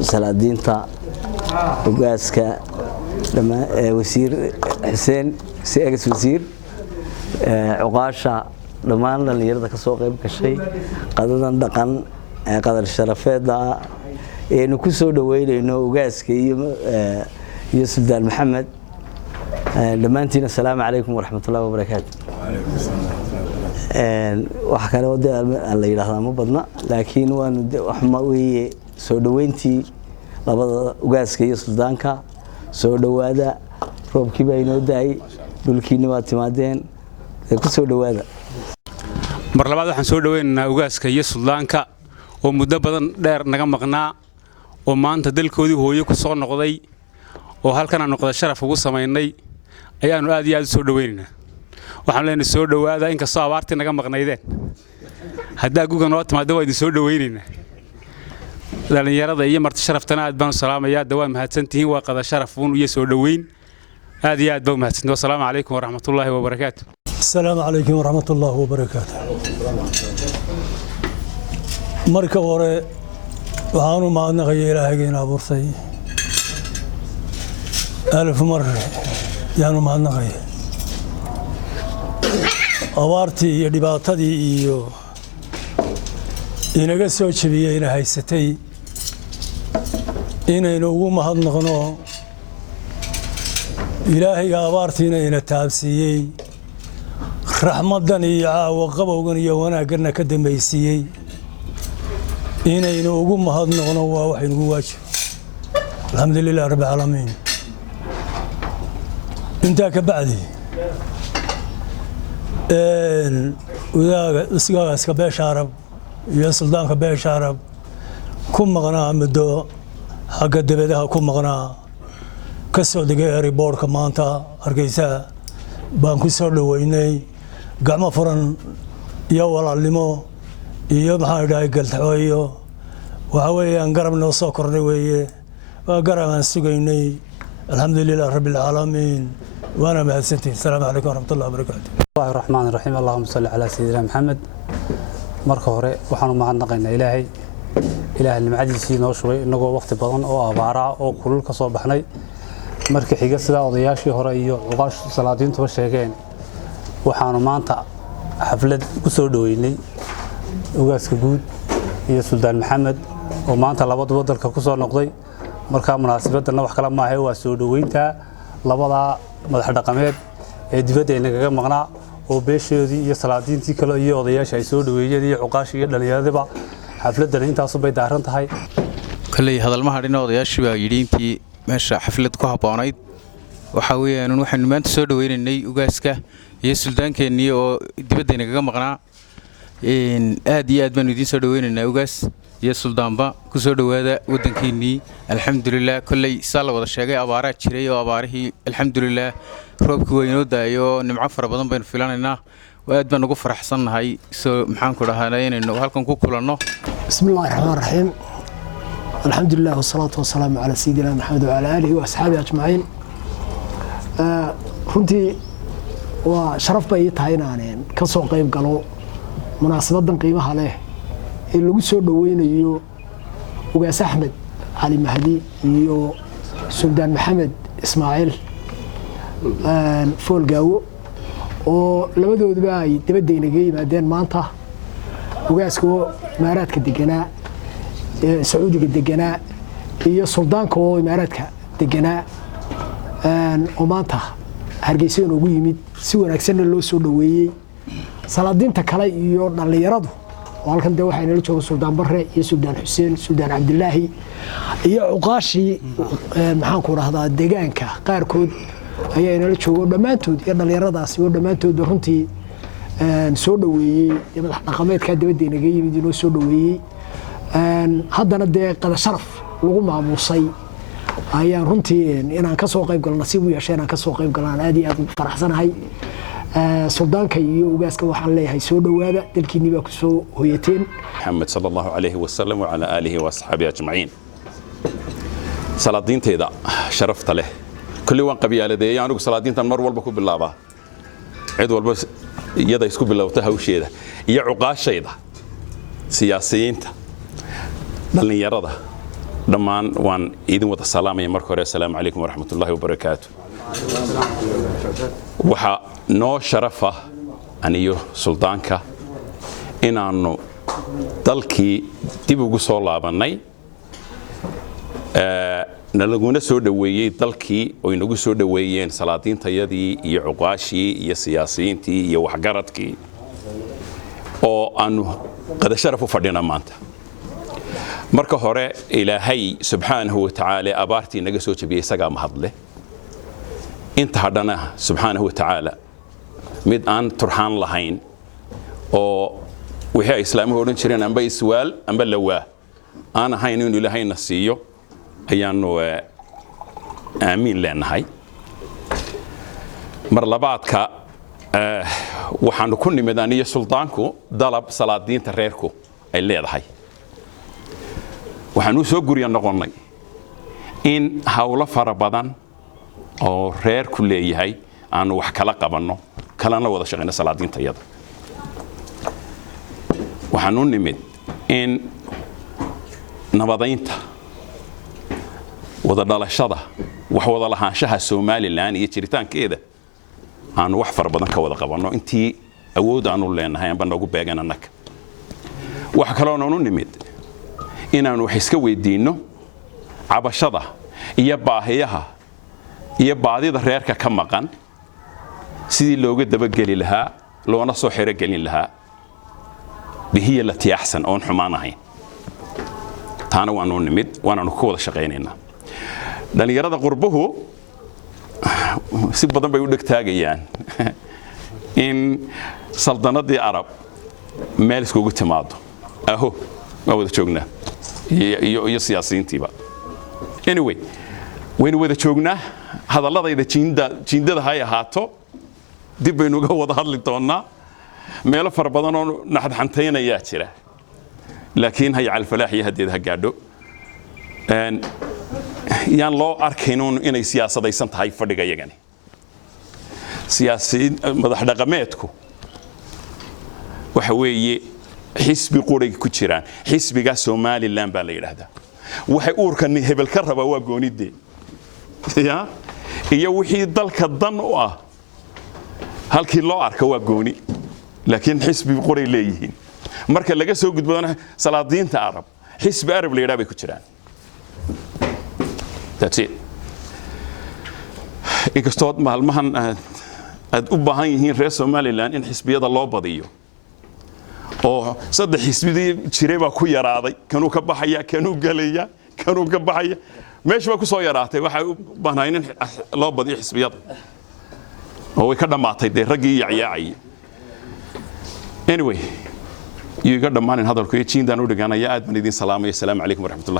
salaadiinta ugaaska wasiir xuseen eegas wasiir cuqaasha dhammaan dhalinyarada ka soo qayb gashay qadadan dhaqan qadar sharafeeda eenu ku soo dhaweynayno ugaaska iyo Suldaan Maxamed dhammaantiin assalaamu calaykum waraxmatullaahi wabarakaatu waxa kale oo la yiraahdaa ma badna laakiin waanu wax ma weeye soo dhaweyntii labada ugaaska iyo suldaanka soo dhawaada roobkii baa inoo daay dhulkiina waa timaadeen ku soo dhawaada mar labaad waxaan soo dhaweynaynaa ugaaska iyo suldaanka oo muddo badan dheer naga maqnaa oo maanta dalkoodii hooyo ku soo noqday oo halkan aan noqday sharaf ugu sameynay ayaanu aad iyo aad soo dhaweynaynaa waxaan leenahay soo dhawaada in kastoo abaartii naga maqnaydeen haddaa guga noo timaado waa idin soo dhaweynaynaa dhalinyarada iyo marti sharaftana aad baan u salaamayaa dawaan mahadsantihiin waa qada sharaf iyo soo dhaweyn aad iyo aad baa mahadsantihiin wassalaamu calaykum waraxmatullaahi wabarakaatu السلام عليكم ورحمة الله وبركاته marka hore waxaanu maadnaqay Ilaahaygeen abuurtay alf mar yaanu maadnaqay abaartii iyo dhibaatadii iyo inaga soo jabiyay ina haysatay inaynu ugu mahadnaqno Ilaahayga abaartiina ina taabsiiyay رحمدان يا وقبوغن يا وناغنا كدميسيي inaynu ugu mahadnaqno waa wax inagu waajib alxamdulillaah rabbil caalamiin inta ka bacdi isgaaska beesha arab iyo suldaanka beesha arab ku maqnaa muddo xagga dibadaha ku maqnaa ka soo degay airportka maanta Hargeysa baan ku soo dhaweynay gacmo furan iyo walaalnimo iyo maxaa dhahay galtooyo waxa weeyaan garab noo soo kordhay weeye waa garab aan sugaynay alxamdulillaah rabbil caalamiin waana mahadsantiin assalaamu calaykum waraxmatullaahi wabarakaatu bismillaahi raxmaani raxiim allahumma salli calaa sayyidina maxamed marka hore waxaanu mahadnaqaynaa ilaahay nimcadiisii noo shubay inagoo waqti badan oo abaara oo kulul ka soo baxnay markii xiga sida odayaashii hore iyo cuqaash salaadiintuba sheegeen waxaanu maanta xaflad ku soo dhaweynay ugaaska guud iyo Suldaan Maxamed oo maanta labaduba dalka ku soo noqday marka munaasabadana wax kala ma ahay waa soo dhaweynta labada madax dhaqameed ee dibadda inaga maqnaa oo beeshoodii iyo salaadiintii kale iyo odayaasha ay soo dhaweeyeen iyo cuqaash iyo dhalinyarada xafladan intaas bay daaran tahay kallay hadalmaha dhina odayaashii baa yidhi intii meesha xaflad ku haboonayd waxa weeyaan waxaan maanta soo dhaweynaynay ugaaska iyo suldaankeennii oo dibadda inaga maqnaa aad iyo aad baan idin soo dhaweynaynaa ugaas iyo suldaanba ku soo dhawaada waddankeennii alxamdulillaah kolley saa la wada sheegay abaaraa jiray oo abaarihii alxamdulillaah roobkii waa inoo daayo nimco fara badan baynu filanaynaa aad baan ugu faraxsannahay soo maxaan ku dhahaa inaynu halkan ku kulanno bismillaahi raxmaani raxiim alxamdulillaah wassalaatu wassalaamu calaa sayyidina maxamed wacalaa aalihi wa asxaabihi ajmaciin runtii waa sharaf bay tahay inaan ka soo qayb galo munaasabadan qiimaha leh ee lagu soo dhaweynayo ugaas Axmed Cali Mahdi iyo Suldaan Maxamed Ismaaciil Foolgaawo oo labadooduba ay dibadda inaga yimaadeen maanta ugaaska imaaraadka deganaa Sacuudiga deganaa iyo suldaanka oo imaaraadka deganaa oo maanta Hargeysa ugu yimid si wanaagsan loo soo dhaweeyay salaadiinta kale iyo dhalinyaradu halkan de waxay nala joogo Suldaan Barre iyo Suldaan Xuseen Suldaan Cabdillaahi iyo cuqaashi maxaan ku raahdaa deegaanka qaarkood ayaa nala joogo dhamaantood iyo dhalinyaradaasi oo dhamaantood runtii soo dhaweeyay madax dhaqameedka dibadda inaga yimid inoo soo dhaweeyay haddana de qada sharaf lagu maamusay ayaan runtii inaan ka soo qayb galno nasiib u yeeshay inaan ka soo qayb galaan aad iyo aad u faraxsanahay سلطانك يوجاسك وحن ليه سود وهذا تلك نبأ كسو هيتين محمد صلى الله عليه وسلم وعلى آله وأصحابه أجمعين صلاة تيدا شرفت له كل وان قبيلة دي يعني صلاة تنمر والبكو بالله با عيد والبس يدا يسكب بالله وتهوشي ده يعقاش شيء ده سياسيين بلني يرده dhammaan waan idin wada salaamaya marka hore assalaamu calaykum waraxmatullaahi wabarakaatu waxaa noo sharafa aniyo suldaanka inaannu dalkii dib ugu soo laabannay nalaguna soo dhoweeyey dalkii oo inagu soo dhoweeyeen salaadiintayadii iyo cuqaashii iyo siyaasiyiintii iyo waxgaradkii oo aanu qada sharaf u fadhina maanta marka hore ilaahay subxaanahu wa tacaala abaartii naga soo jabiyey isagaa mahadle inta hadhana subxaanahu wa tacaala mid aan turxaan lahayn oo wixii ay islaamuhu odhan jireen amba iswaal amba lawaa aan ahayn inuu ilaahayna siiyo ayaanu aamiin leenahay mar labaadka waxaanu ku nimid aniyo suldaanku dalab salaadiinta reerku ay leedahay waxaanu soo guriya noqonnay in hawlo fara badan oo reerku leeyahay aanu wax kala qabanno kalana wada shaqayno salaadiintayada waxaanu nimid in nabadaynta wada dhalashada wax wada lahaanshaha Soomaaliland iyo jiritaankeeda aanu wax fara badan ka wada qabanno intii awood aanu leenahay amba nagu beegan annaga wax kale oo aanu nimid inaanu wax iska weydiino cabashada iyo baahiyaha iyo baadida reerka ka maqan sidii looga dabageli lahaa loona soo xiro gelin lahaa bihiya lati ahsan oon xumaanahay taana waanu nimid waanu ku wada shaqeynaynaa dhalinyarada qurbuhu si badan bay u dhagtaagayaan in saldanadii arab meel iskugu timaado aho waa wada joognaa iyo siyaasiyiintiiba anyway waynu wada joognaa hadalladayda jiindada hay ahaato dib baynu uga wada hadli doonaa meelo fara badan oo naxdxantaynayaa jira laakiin haycal falaax iyo hadeed ha gaadho yaan loo arkaynuun inay siyaasadaysan tahay fadhiga yagani siyaasiyiin madax dhaqameedku waxa weeye xisbi quray ku jiraan xisbiga Soomaaliland baa la yiraahdaa waxay uurkan hebel ka raba waa goonidee ya iyo wixii dalka dan u ah halkii loo arko waa gooni laakiin xisbi quray leeyihiin marka laga soo gudbadana salaadiinta arab xisbi arab la yiraahdaa bay ku jiraan that's it inkastoo maalmahan aad u baahan yihiin reer Soomaaliland in xisbiyada loo badiyo oo saddex xisbidii jiray baa ku yaraaday kanuu ka baxaya kanuu galaya kanuu ka baxaya meesha waa ku soo yaraatay waxa u baahnaan in loo badiyo xisbiyada oo way ka dhamaatay raggii yaacay anyway iyaga dhammaan hadalku ee jiindan u dhiganaya aad baan idin salaamay assalaamu calaykum waraxmatullaahi